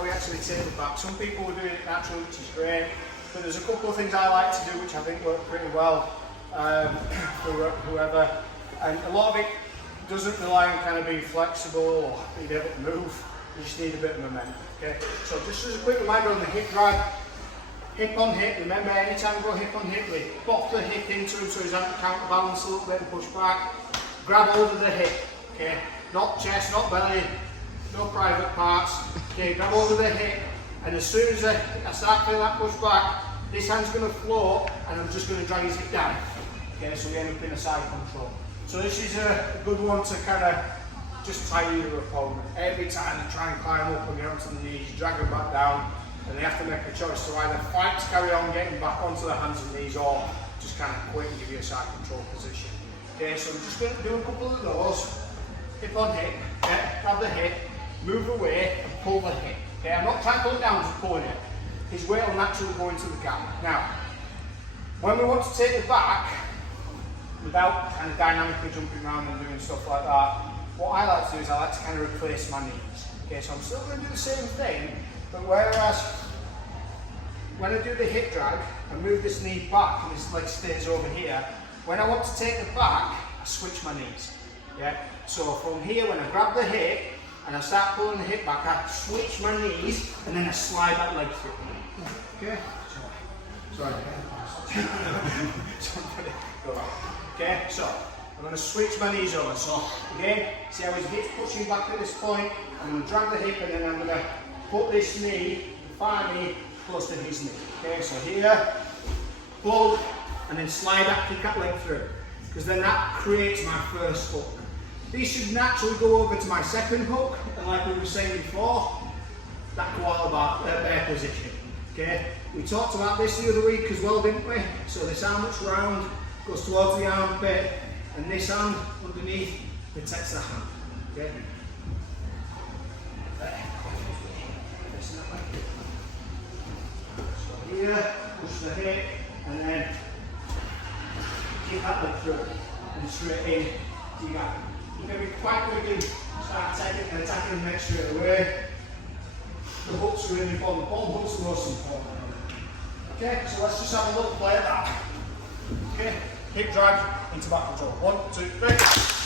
how we actually take the back. Some people are doing it naturally, which is great, but there's a couple of things I like to do which I think work pretty well for whoever, and a lot of it doesn't rely on kind of being flexible or being able to move. You just need a bit of momentum. Okay, so just as a quick reminder on the hip drag, hip on hip. Remember, anytime we go hip on hip, we pop the hip into him so he's having to counterbalance a little bit and push back. Grab hold of the hip. Okay, not chest, not belly, no private parts. Okay, grab hold of the hip, and as soon as I start feeling that push back, this hand's going to float, and I'm just going to drag his hip down. Okay, so we end up in a side control. So this is a good one to kind of just tire your opponent. Every time they try and climb up and get onto the knees, you drag them back down, and they have to make a choice to either fight to carry on getting back onto their hands and knees, or just kind of quit and give you a side control position. Okay, so we're just going to do a couple of those. Hip on hip, okay, grab the hip, move away and pull the hip. Okay, I'm not trying to pull it down, just pulling it. His weight will naturally go into the gap. Now, when we want to take the back, without kind of dynamically jumping around and doing stuff like that, what I like to do is I like to kind of replace my knees. Okay, so I'm still going to do the same thing, but whereas when I do the hip drag, I move this knee back and this leg stays over here. When I want to take the back, I switch my knees. Yeah? So from here, when I grab the hip and I start pulling the hip back, I switch my knees and then I slide that leg through. Okay? Sorry. Okay, so I'm going to switch my knees over. So again, see how his hip's pushing back at this point. I'm going to drag the hip and then I'm going to put this knee, the far knee, close to his knee. Okay, so here, pull, and then slide that, kick that leg through. Because then that creates my first hook. These should naturally go over to my second hook, and like we were saying before, that koala bear position. Okay, we talked about this the other week as well, didn't we? So this arm that's round goes towards the armpit, and this hand underneath protects the hand. Okay. So here, push the hip, and then keep that leg through and straight in. So you got. You're going to be quite good at start taking and attacking the neck straight away. The hooks are really important. The ball hooks are most important. Okay, so let's just have a little play at that. Okay, hip drag into back control. 1, 2, 3.